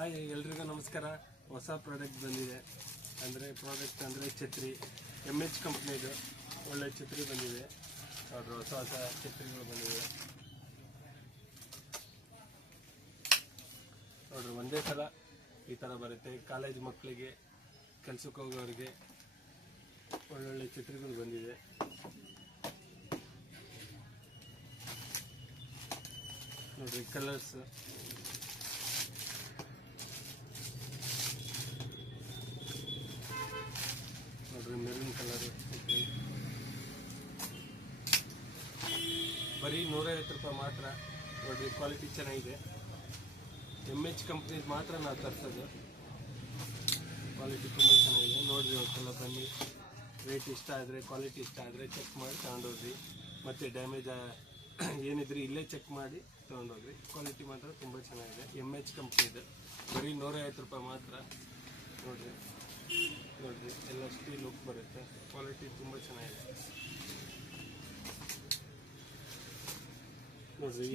Hi ಎಲ್ರಿಗೂ ನಮಸ್ಕಾರ. ಹೊಸ ಪ್ರಾಡಕ್ಟ್ ಬಂದಿದೆ. ಪ್ರಾಡಕ್ಟ್ ಅಂದರೆ ಛತ್ರಿ MH ಕಂಪ್ನಿದು ಒಳ್ಳೆ ಛತ್ರಿ ಬಂದಿದೆ. ನೋಡ್ರಿ, ಹೊಸ ಹೊಸ ಛತ್ರಿಗಳು ಬಂದಿವೆ. ನೋಡ್ರಿ, ಒಂದೇ ಸಲ ಈ ಥರ ಬರುತ್ತೆ. ಕಾಲೇಜ್ ಮಕ್ಕಳಿಗೆ, ಕೆಲಸಕ್ಕೆ ಹೋಗೋರಿಗೆ ಒಳ್ಳೊಳ್ಳೆ ಛತ್ರಿಗಳು ಬಂದಿದೆ. ನೋಡ್ರಿ, ಕಲರ್ಸ್ ನೋಡ್ರಿ, ಮೆರೂನ್ ಕಲರ್ ಬರೀ 150 ರೂಪಾಯಿ ಮಾತ್ರ. ನೋಡ್ರಿ, ಕ್ವಾಲಿಟಿ ಚೆನ್ನಾಗಿದೆ. MH ಕಂಪ್ನಿದು ಮಾತ್ರ ನಾವು ತರಿಸೋದು. ಕ್ವಾಲಿಟಿ ತುಂಬ ಚೆನ್ನಾಗಿದೆ. ನೋಡ್ರಿ, ಒಂದ್ಸಲ ಬನ್ನಿ. ರೇಟ್ ಇಷ್ಟ ಆದರೆ, ಕ್ವಾಲಿಟಿ ಇಷ್ಟ ಆದರೆ ಚೆಕ್ ಮಾಡಿ ತಗೊಂಡೋಗ್ರಿ. ಮತ್ತು ಡ್ಯಾಮೇಜ್ ಏನಿದ್ರೆ ಇಲ್ಲೇ ಚೆಕ್ ಮಾಡಿ ತೊಗೊಂಡೋಗ್ರಿ. ಕ್ವಾಲಿಟಿ ಮಾತ್ರ ತುಂಬ ಚೆನ್ನಾಗಿದೆ. MH ಕಂಪ್ನಿದು ಬರೀ 150 ರೂಪಾಯಿ ಮಾತ್ರ. ನೋಡ್ರಿ ಎಲ್ಲ ಸ್ಟೀಲ್ ಲುಕ್ ಬರುತ್ತೆ. ಕ್ವಾಲಿಟಿ ತುಂಬ ಚೆನ್ನಾಗಿದೆ. ನೋಡ್ರಿ,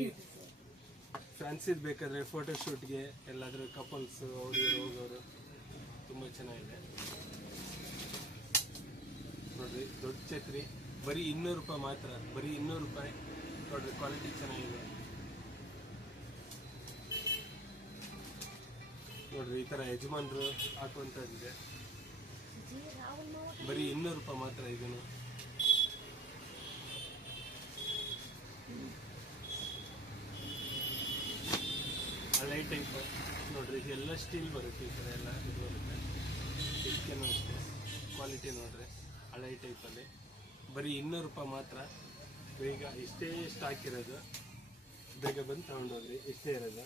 ಫ್ಯಾನ್ಸಿದು ಬೇಕಾದರೆ ಫೋಟೋಶೂಟ್ಗೆ ಎಲ್ಲಾದರೂ ಕಪಲ್ಸ್ ಅವ್ರು ಹೋಗೋರು ತುಂಬ ಚೆನ್ನಾಗಿದೆ. ನೋಡ್ರಿ, ದೊಡ್ಡ ಛತ್ರಿ ಬರೀ 200 ರೂಪಾಯಿ ಮಾತ್ರ. ಬರೀ 200 ರೂಪಾಯಿ. ನೋಡ್ರಿ, ಕ್ವಾಲಿಟಿ ಚೆನ್ನಾಗಿದೆ. ನೋಡ್ರಿ, ಈ ಥರ ಯಜಮಾನ್ರು ಹಾಕುವಂಥದ್ದಿದೆ. ಬರೀ 200 ರೂಪಾಯಿ ಮಾತ್ರ. ಇದನ್ನು ಹಳೆ ಟೈಪ್. ನೋಡ್ರಿ, ಇದೆಲ್ಲ ಸ್ಟೀಲ್ ಬರುತ್ತೆ. ಈ ಥರ ಎಲ್ಲ ಇದು ಬರುತ್ತೆ. ಇದಕ್ಕೇನು ಅಷ್ಟೇ ಕ್ವಾಲಿಟಿ. ನೋಡ್ರಿ, ಹಳೆ ಟೈಪಲ್ಲಿ ಬರೀ 200 ರೂಪಾಯಿ ಮಾತ್ರ. ಬೇಗ ಇಷ್ಟೇ ಸ್ಟಾಕ್ ಇರೋದು. ಬೇಗ ಬಂದು ತಗೊಂಡೋಗ್ರಿ. ಇಷ್ಟೇ ಇರೋದು.